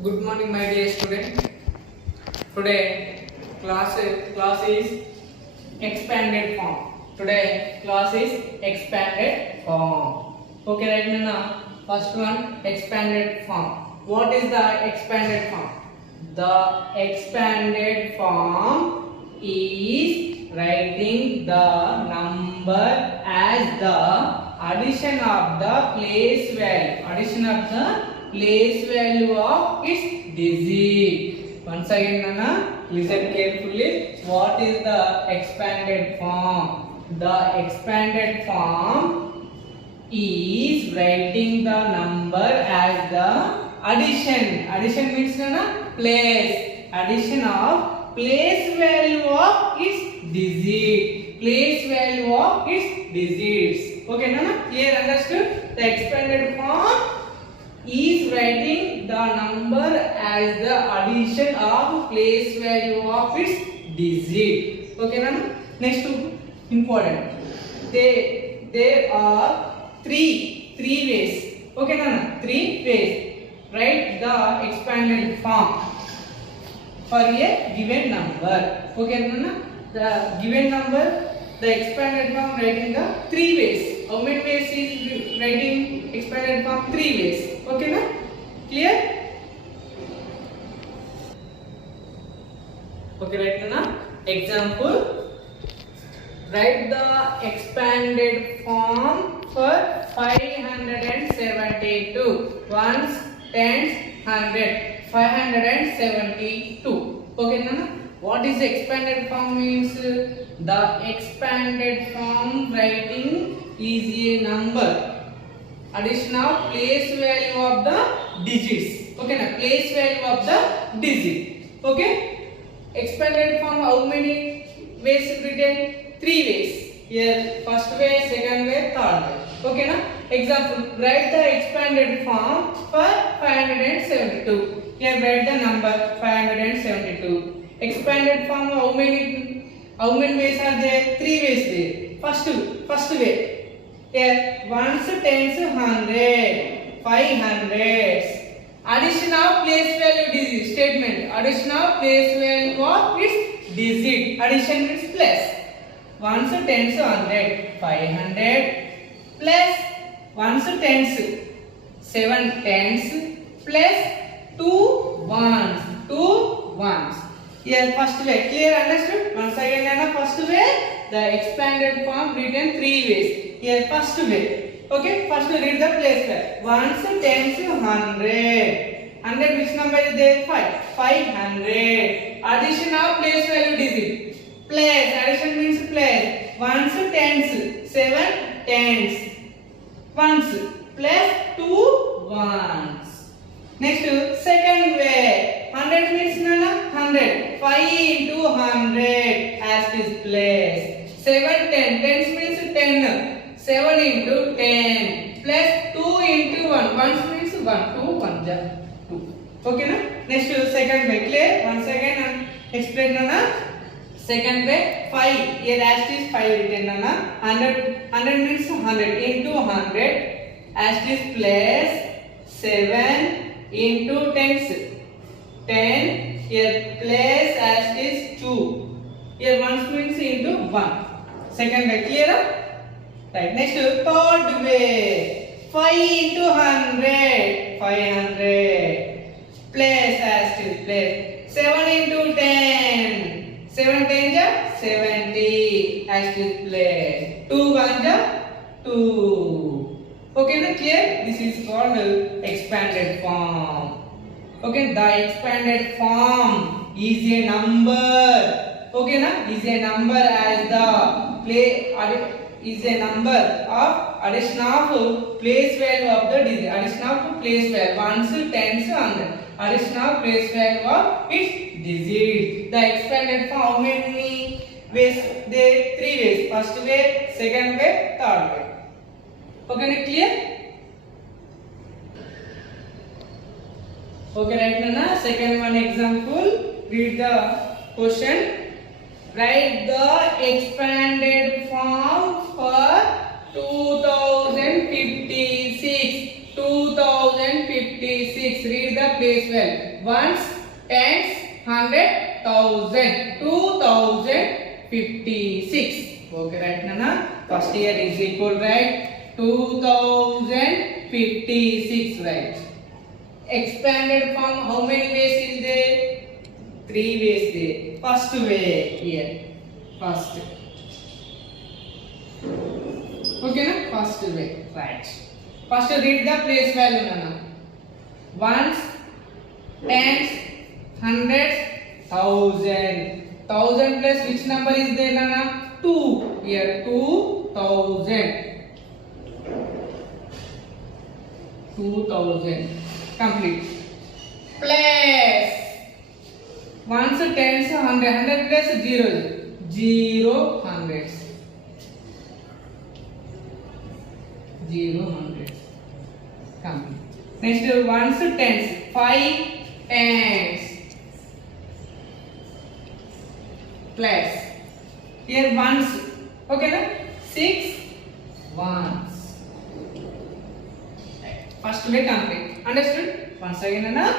Good morning, my dear student. Today class is expanded form. Today class is expanded form. Okay, right now first one expanded form. What is the expanded form? The expanded form is writing the number as the addition of the place value. Addition of the place value of its digit. Once again, Nana, listen carefully. What is the expanded form? The expanded form is writing the number as the addition. Addition means Nana, place. Addition of place value of its digit. Place value of its digits. Okay, Nana? Here understood? The expanded form is writing the number as the addition of place value of its digit. Okay, Nana? Next important. There are three ways. Okay, Nana? 3 ways. Write the expanded form for a given number. Okay, Nana? The given number, the expanded form writing the 3 ways. How many ways is writing expanded form? 3 ways. Okay, na? Clear? Okay, right now. Example. Write the expanded form for 572. Ones, tens, 100. 572. Okay, na? What is expanded form means? The expanded form writing is a number. Addition of place value of the digits. Okay, na? Place value of the digit. Okay. Expanded form how many ways written? 3 ways. Here first way, second way, third way. Okay, na? Example. Write the expanded form for 572. Here write the number 572. Expanded form how many ways are there? 3 ways there. First way. Here ones, tens, 100, 500. Addition of place value digit statement. Addition of place value of its digit. Addition means plus. Ones, tens, 100, 500 plus ones, tens, 7 tens plus 2 ones. 2 ones. Here first way. Clear, understood? Once again, first way. The expanded form written 3 ways. Here first way. Okay, first read the place value. Ones, tens, 100. 100 which number is there? 5. 500. Addition of place value digit. Place. Addition means place. Ones, tens. 7 tens. Ones plus 2 ones. Next, second way. 100 means Nana? 100. 5 into 100 as is place. 7 10. Tens means 10. 7 into 10 plus 2 into 1. 1 means 1. 2 1 2. Okay, na? Next, second way. Clear? Once again explain, Nana. Second way, 5. Here as is 5 written, Nana. 100 means 100 into 100 as is plus 7 into tens. 10. Here plus as is 2. Here 1 means into 1. Second way. Clear? Right. Next, third way. 5 into 100. 500. Plus as is plus. 7 into 10. 7 10 ja 70 as is plus. 2 1 ja 2. Okay, na? Clear? This is called expanded form. Okay, the expanded form is a number. Okay, na? Is a number as the is a number of addition of place value of the digit. Addition of place value. Ones, tens, 100. Addition of place value of its digit. The expanded form how many ways? There 3 ways. First way, second way, third way. Okay, na? Clear? Okay, right now, second one example. Read the question. Write the expanded form for 2056. 2056. read the place well. Ones, tens, hundred, thousand, 2056. Okay, right, Nana? First here is equal, right? 2056, right? Expanded form, how many ways is there? 3 ways there. First way here. First. Okay, na? First way. Right. First read the place value, Nana. Ones, tens, hundreds, thousand. Thousand plus which number is there, Nana? 2. Here 2000. 2000. Complete. Plus. Ones, tens, hundred. Hundred plus zeros. 0 hundreds. 0 hundreds. Complete. Next ones, tens. 5 tens. Plus. Here ones. Okay, na? 6 ones. First way complete. Understood? Once again, na?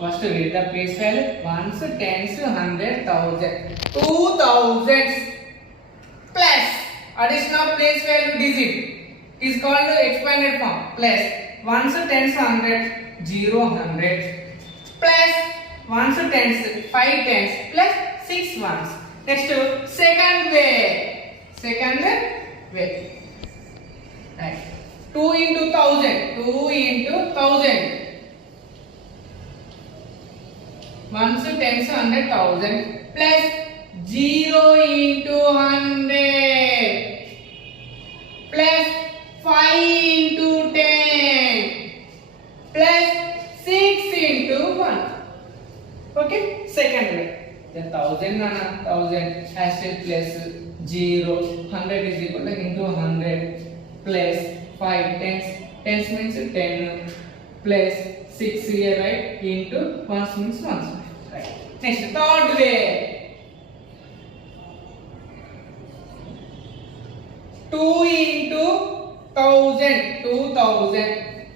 First read the place value. Ones, tens, hundred, thousand. 2000 plus additional place value digit is called the expanded form. Plus ones, tens, hundred, 0 hundred. Plus ones, tens, 5 tens plus 6 ones. Next second way. Second way. Right. 2 into 1000. 2 into 1000. Ones, tens, hundred, thousand plus 0 into 100 plus 5 into 10 plus 6 into 1. Okay, second way. Then 1000, Nana, 1000 hashtag plus 0, 100 is equal to into 100 plus 5 tens. Tens means 10 plus 6 here, right? Into ones means ones. Right. Next, third way. 2 into 1000, 2000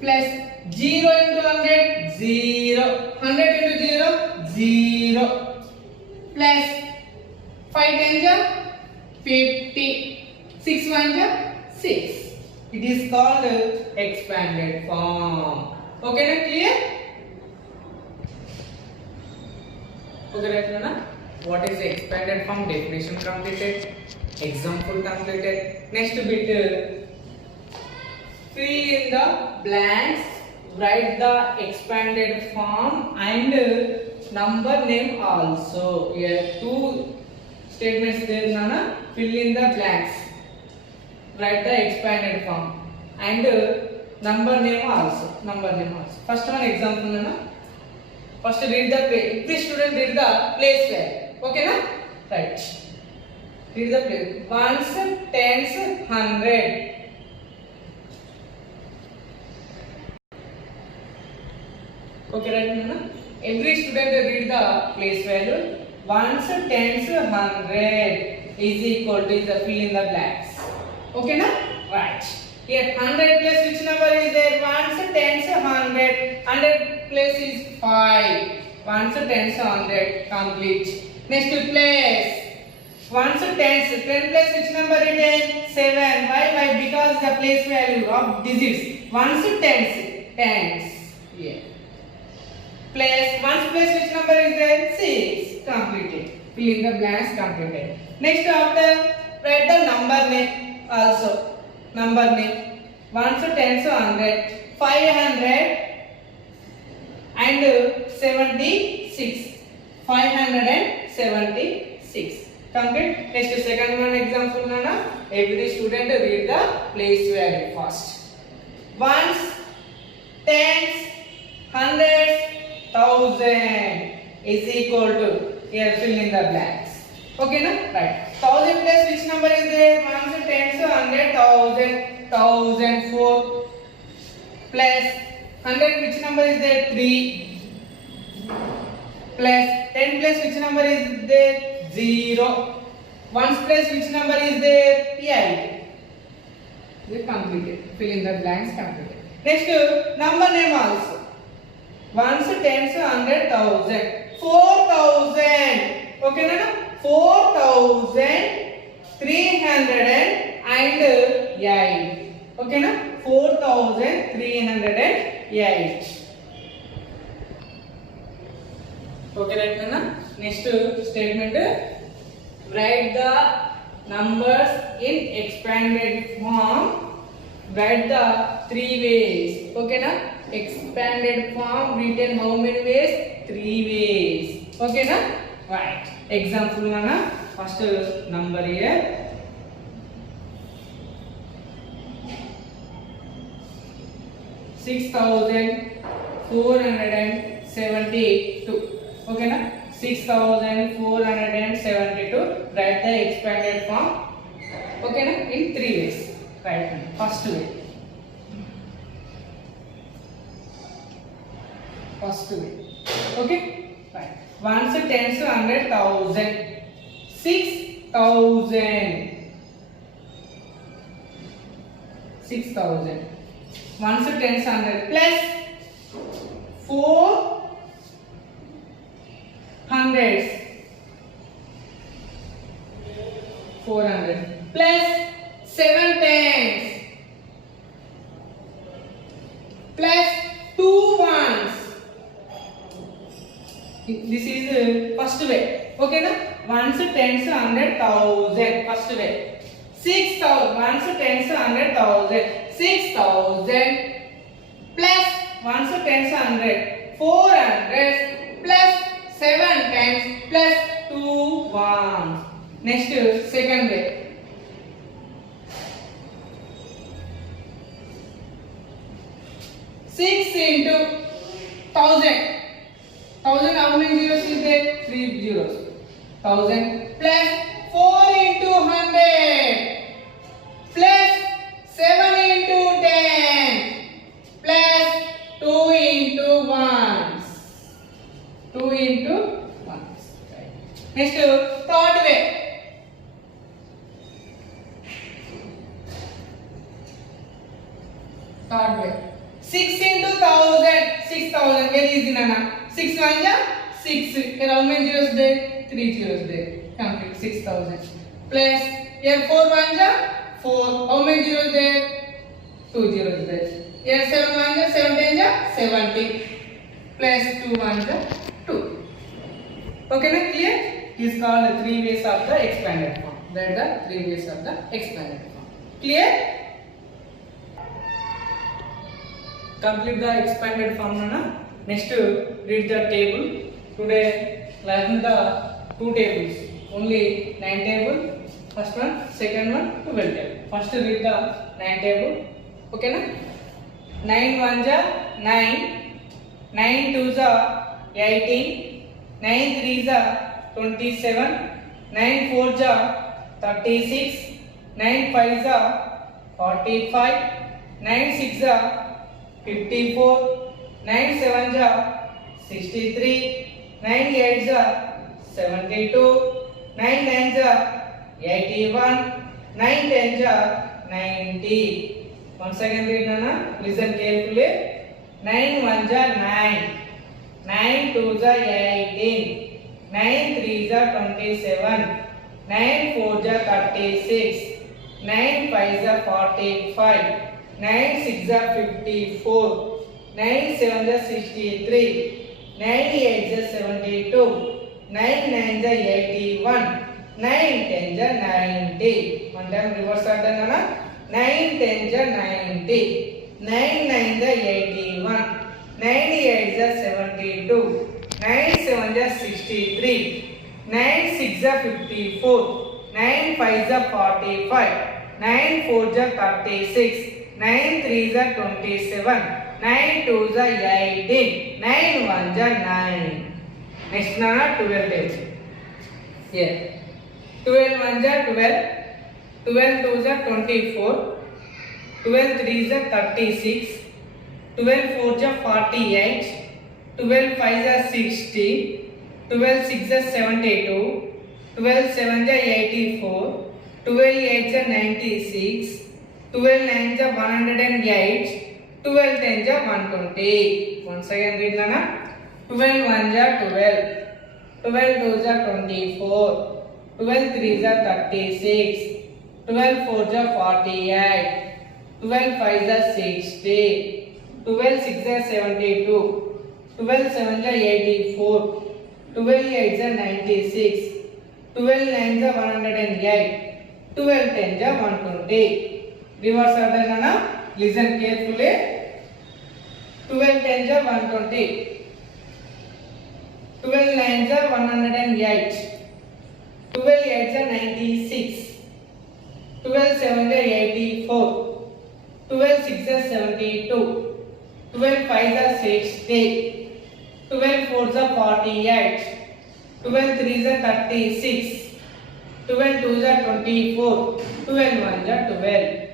plus 0 into 100, 0. 100 into 0, 0 plus 5 tens are 50, 6 ones are 6. It is called expanded form. Okay, na? Clear? Okay, right, Nana? What is the expanded form? Definition completed. Example completed. Next bit, fill in the blanks. Write the expanded form and number name also. Here 2 statements there, Nana. Fill in the blanks. Write the expanded form and number name also. First one example, Nana. First read the place. Every student read the place value. Okay, na? Right. Read the place. Ones, tens, hundred. Okay, right, Nana? Every student read the place value. Ones, tens, hundred is equal to the fill in the blanks. Okay, na? Right. Here 100 plus which number is there? Ones, tens, hundred. 100 plus is 5. Ones, tens, hundred. Complete. Next place. Ones, tens. 10 plus which number is there? 7. Why? Because the place value of digits. Ones, tens. Yeah. Place. Ones plus which number is there? 6. Completed. Fill in the blanks. Completed. Next after write the number name also. Number name. Ones, tens, hundred. 500 and 76. 576. Complete. Next second one example, Nana. Every student read the place value first. Ones, tens, hundreds, thousand is equal to, here fill in the blanks. Okay, na? Right. 1000 plus which number is there? Ones, tens, hundred, thousand, 1004 plus 100 which number is there? 3 plus 10 plus which number is there? 0. Ones plus which number is there? 8. We completed. Fill in the blanks. Completed. Next number name also. Ones, tens, hundred, thousand. 4,000. Okay na? 4,308. Okay na? 4,308. Okay right na? Next statement. Write the numbers in expanded form. Write the three ways. Okay na? Expanded form written how many ways? Three ways. Okay na? Right. Example na. First number here. 6,472. Okay na? 6,472. Write the expanded form. Okay na? In three ways. Right. First way. Okay. Right. Ones, tens, hundred, thousand. 6,000. Ones, tens, hundred plus 4 hundreds. 400 plus 7 tens plus 2 ones. This is first way. Okay na? Ones, tens, hundred, thousand. First way. 6,000. Ones, tens, hundred, thousand. 6,000 plus ones, tens, hundred. 400 plus 7 tens plus 2 ones. Next second way. 6 into 1,000. 1,000 how many zeros is there? 3 zeros. 1,000 plus 4 into 100 plus 7 into 10 plus 2 into 1s. 2 into 1s. Right. Next third way. Third way. 6 into 1,000. 6,000. Very easy nana. 6 1 ja 6. Here how many zeros there? 3 zeros there. Complete 6,000. Plus here 4 1 ja 4. How many zeros there? 2 zeros there. Here 7 1 ja 7 10 ja 70. Plus 2 1 ja 2. Okay na? Clear? It is called three ways of the expanded form. That the three ways of the expanded form. Clear? Complete the expanded form na. Next read the table. Today learn the two tables. Only 9 table. First one, second one, 12 table. First read the 9 table. Okay na? 9 1 ja 9. 9 2 ja 18. 9 3 ja 27. 9 4 ja 36. 9 5 ja 45. 9 6 ja 54. 9 7 ja 63. 9 8 ja 72. 9 9 ja 81. 9 10 ja 90. Once again read nana. Listen carefully. 9 1 ja 9. 9 2 ja 18. 9 3 ja 27. 9 4 ja 36. 9 5 ja 45. 9 6 ja 54. 9 7 ja 63. 9 8 ja 72. 9 9 ja 81. 9 10 ja 90. One time reverse order nana. 9 10 ja 90. 9 9 ja 81. 9 8 ja 72. 9 7 ja 63. 9 6 ja 54. 9 5 ja 45. 9 4 ja 36. 9 3 ja 27. 9 2 ja 18. 9 1 ja 9. Next nana 12 table. Here 12 1 ja 12. 12 2 ja 24. 12 3 ja 36. 12 4 ja 48. 12 5 ja 60. 12 6 ja 72. 12 7 ja 84. 12 8 ja 96. 12 9 ja 108. 12 10 ja 120. Once again read Nana. 12 1 ja 12. 12 2 ja 24. 12 3 ja 36. 12 4 ja 48. 12 5 ja 60. 12 6 ja 72. 12 7 ja 84. 12 8 ja 96. 12 9 ja 108. 12 10 ja 120. Reverse order Nana. Listen carefully. 12 10 ja 120. 12 9 ja 108. 12 8 ja 96. 12 7 ja 84. 12 6 ja 72. 12 5 ja 60. 12 4 ja 48. 12 3 ja 36. 12 2 ja 24. 12 1 ja 12.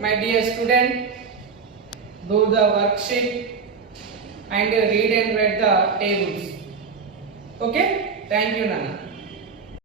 My dear student, do the worksheet and read and write the tables. Okay? Thank you, Nana.